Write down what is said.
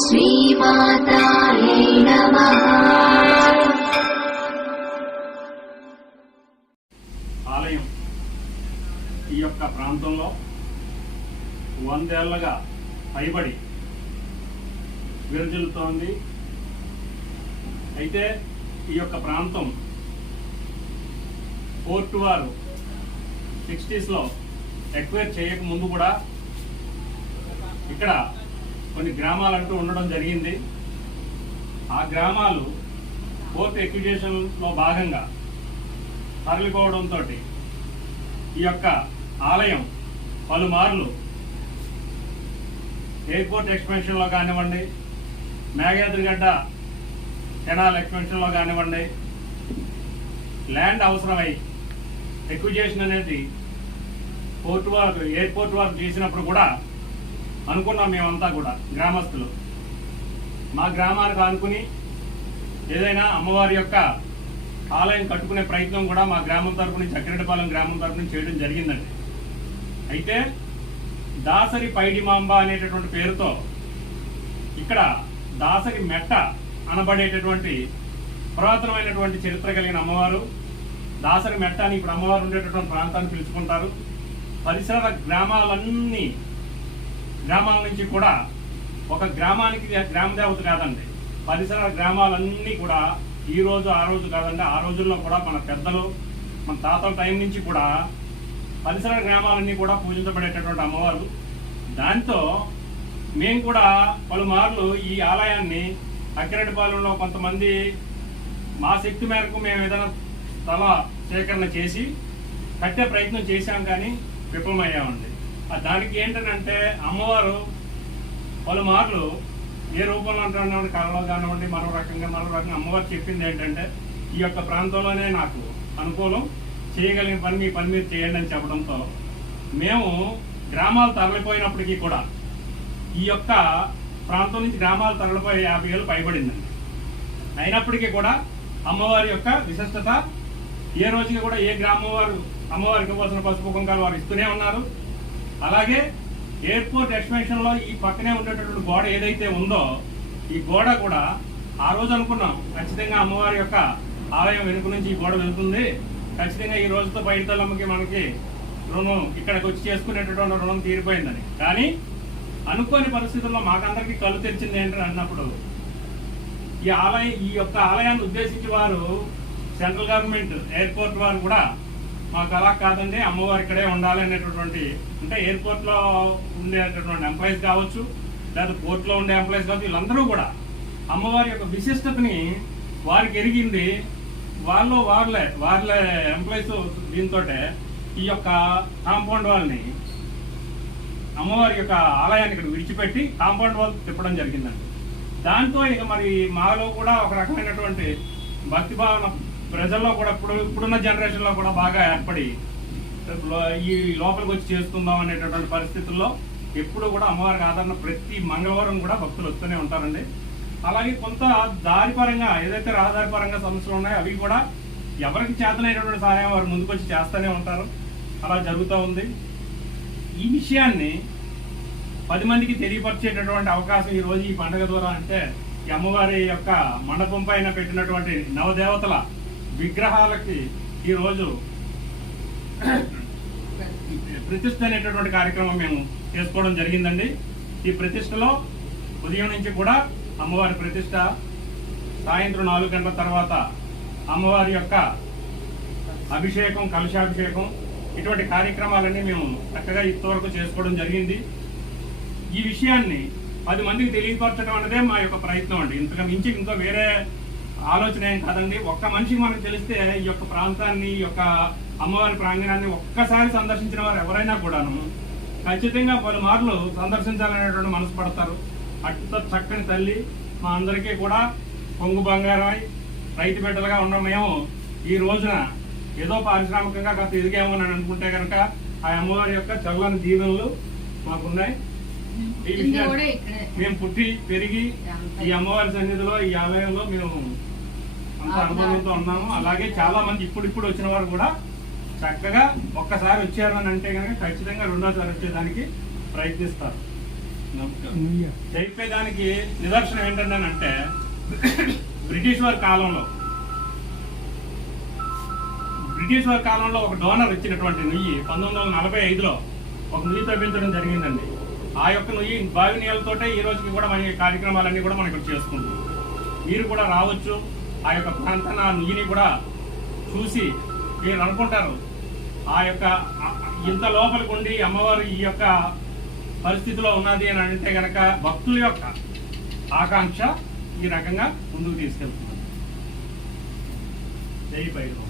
శ్రీమాతాయే నమః. ఆలయం ఈ యొక్క ప్రాంతంలో 100 ఏళ్లుగా పైబడి విరజిల్లుతోంది. అయితే ఈ యొక్క ప్రాంతం పోర్టు వారు 60s ఎక్వైర్ చేయక ముందు కూడా ఇక్కడ కొన్ని గ్రామాలంటూ ఉండడం జరిగింది. ఆ గ్రామాలు పోర్ట్ ఎక్విజేషన్లో భాగంగా తరలిపోవడంతో ఈ యొక్క ఆలయం పలుమార్లు ఎయిర్పోర్ట్ ఎక్స్పెన్షన్లో కానివ్వండి, మేఘాద్రిగడ్డ కెనాల్ ఎక్స్పెన్షన్లో కానివ్వండి, ల్యాండ్ అవసరమై ఎక్విజేషన్ అనేది పోర్టు వారు ఎయిర్పోర్ట్ వారు చేసినప్పుడు కూడా అనుకున్నాం మేమంతా కూడా గ్రామస్తులు. మా గ్రామానికి అనుకుని ఏదైనా అమ్మవారి యొక్క ఆలయం కట్టుకునే ప్రయత్నం కూడా మా గ్రామం తరపు నుంచి, అక్కిరెడ్డిపాలెం గ్రామం తరపు నుంచి చేయడం జరిగిందండి. అయితే దాసరి పైడిమాంబ అనేటటువంటి పేరుతో ఇక్కడ దాసరి మెట్ట అనబడేటటువంటి పురాతనమైనటువంటి చరిత్ర కలిగిన అమ్మవారు, దాసరి మెట్ట అని ఇప్పుడు అమ్మవారు ఉండేటటువంటి ప్రాంతాన్ని పిలుచుకుంటారు. పరిసర గ్రామాల నుంచి కూడా ఒక గ్రామానికి గ్రామ దేవత కాదండి, పరిసర గ్రామాలన్నీ కూడా ఈ రోజు ఆ రోజు కాదండి, ఆ రోజుల్లో కూడా మన పెద్దలు మన తాతల టైం నుంచి కూడా పరిసర గ్రామాలన్నీ కూడా పూజించబడేటటువంటి అమ్మవారు. దాంతో మేము కూడా పలుమార్లు ఈ ఆలయాన్ని అక్కిరెడ్డిపాలెంలో కొంతమంది మా శక్తి మేరకు మేము ఏదైనా స్థల సేకరణ చేసి కట్టే ప్రయత్నం చేశాం, కానీ విఫలమయ్యామండి. దానికి ఏంటంటే అమ్మవారు పలుమార్లు ఏ రూపంలో అంటున్నాడు, కళలో కానివ్వండి, మరో రకంగా అమ్మవారు చెప్పింది ఏంటంటే ఈ యొక్క ప్రాంతంలోనే నాకు అనుకూలం, చేయగలిగిన పని మీ పని మీరు చేయండి అని చెప్పడంతో మేము గ్రామాలు తరలిపోయినప్పటికీ కూడా ఈ యొక్క ప్రాంతం నుంచి గ్రామాలు తరలిపోయి 50 ఏళ్ళు పైబడిందండి. అయినప్పటికీ కూడా అమ్మవారి యొక్క విశిష్టత ఏ రోజుకి కూడా ఏ గ్రామం వారు అమ్మవారికి ఇవ్వాల్సిన పసుపు కుంకాలు వారు ఇస్తూనే ఉన్నారు. అలాగే ఎయిర్పోర్ట్ ఎక్స్పెన్షన్లో ఈ పక్కనే ఉండేటటువంటి గోడ ఏదైతే ఉందో ఈ గోడ కూడా ఆ రోజు అనుకున్నాం ఖచ్చితంగా అమ్మవారి యొక్క ఆలయం వెనుక నుంచి ఈ గోడ వెళ్తుంది, ఖచ్చితంగా ఈ రోజుతో పైడితల్లమ్మకి మనకి రుణం ఇక్కడికి వచ్చి చేసుకునేటటువంటి రుణం తీరిపోయిందని. కానీ అనుకోని పరిస్థితుల్లో మాకందరికీ కళ్ళు తెరిచింది ఏంటని అన్నప్పుడు ఈ యొక్క ఆలయాన్ని ఉద్దేశించి వారు సెంట్రల్ గవర్నమెంట్ ఎయిర్పోర్ట్ వారు కూడా మాకు అలా కాదండి, అమ్మవారు ఇక్కడే ఉండాలి అనేటటువంటి, అంటే ఎయిర్పోర్ట్ లో ఉండేటటువంటి ఎంప్లాయీస్ కావచ్చు, లేదా పోర్ట్ లో ఉండే ఎంప్లాయీస్ కావచ్చు, వీళ్ళందరూ కూడా అమ్మవారి యొక్క విశిష్టతని వారికి ఎరిగింది. వాళ్ళే ఎంప్లాయీస్ దీంతో ఈ యొక్క కాంపౌండ్ వాళ్ళని అమ్మవారి యొక్క ఆలయాన్ని ఇక్కడ విడిచిపెట్టి కాంపౌండ్ వాళ్ళు తిప్పడం జరిగిందండి. దాంతో ఇక మరి మాలో కూడా ఒక రకమైనటువంటి భక్తి భావన ప్రజల్లో కూడా ఇప్పుడున్న జనరేషన్ లో కూడా బాగా ఏర్పడి ఈ లోపలికి వచ్చి చేసుకుందాం అనేటటువంటి పరిస్థితుల్లో ఎప్పుడు కూడా అమ్మవారికి ఆదరణ ప్రతి మంగళవారం కూడా భక్తులు వస్తూనే ఉంటారండి. అలాగే కొంత దారిపరంగా ఏదైతే రహదారిపరంగా సమస్యలు ఉన్నాయో అవి కూడా ఎవరికి చేతనైనటువంటి సహాయం వారు ముందుకొచ్చి చేస్తూనే ఉంటారు. అలా జరుగుతూ ఉంది. ఈ విషయాన్ని 10 మందికి తెలియపరిచేటటువంటి అవకాశం ఈ రోజు ఈ పండుగ ద్వారా, అంటే ఈ అమ్మవారి యొక్క మండపం పైన పెట్టినటువంటి నవదేవతల విగ్రహాలకి ఈ రోజు ప్రతిష్ఠ అనేటటువంటి కార్యక్రమం మేము చేసుకోవడం జరిగిందండి. ఈ ప్రతిష్టలో ఉదయం నుంచి కూడా అమ్మవారి ప్రతిష్ట, సాయంత్రం 4 గంటల తర్వాత అమ్మవారి యొక్క అభిషేకం, కలశాభిషేకం, ఇటువంటి కార్యక్రమాలన్నీ మేము చక్కగా ఇంతవరకు చేసుకోవడం జరిగింది. ఈ విషయాన్ని 10 మందికి తెలియపరచడం అనేదే మా యొక్క ప్రయత్నం అండి. ఇంతకు మించి ఇంకా వేరే ఆలోచన ఏం కాదండి. ఒక్క మనిషికి మనకు తెలిస్తే ఈ యొక్క ప్రాంతాన్ని, ఈ యొక్క అమ్మవారి ప్రాంగణాన్ని ఒక్కసారి సందర్శించిన వారు ఎవరైనా కూడాను ఖచ్చితంగా పలుమార్లు సందర్శించాలనేటువంటి మనసు పడతారు. అట్ట చక్కని తల్లి మా అందరికీ కూడా పొంగు బంగారమై రైతు బిడ్డలుగా ఉన్న మేము ఈ రోజున ఏదో పారిశ్రామికంగా కాస్త ఎదిగాము అని అనుకుంటే కనుక ఆ అమ్మవారి యొక్క చల్లని దీవెనలు మాకున్నాయి. ఈ విషయాన్ని మేము పుట్టి పెరిగి ఈ అమ్మవారి సన్నిధిలో, ఈ ఆలయంలో మేము అంత అనుభవంతో ఉన్నాము. అలాగే చాలా మంది ఇప్పుడు వచ్చిన వారు కూడా చక్కగా ఒక్కసారి వచ్చారని అంటే కనుక ఖచ్చితంగా రెండోసారి వచ్చేదానికి ప్రయత్నిస్తారు. చెప్పేదానికి నిదర్శనం ఏంటంటే బ్రిటిష్ వారి కాలంలో ఒక డోనర్ ఇచ్చినటువంటి నుయ్యి 1945లో ఒక నుయ్యి తవ్వించడం జరిగిందండి. ఆ యొక్క నుయ్యి బావి నీళ్ళతోటే ఈ రోజుకి కూడా మన కార్యక్రమాలన్నీ కూడా మనం ఇక్కడ చేసుకుంటాం. మీరు కూడా రావచ్చు, ఆ యొక్క ప్రాంతాన్ని ఆ నుయ్యిని కూడా చూసి మీరు అనుకుంటారు ఆ యొక్క ఇంత లోపలికి ఉండి అమ్మవారు ఈ యొక్క పరిస్థితిలో ఉన్నది అని అంటే గనక భక్తుల యొక్క ఆకాంక్ష ఈ రకంగా ముందుకు తీసుకెళ్తున్నారు. జై భైరవ.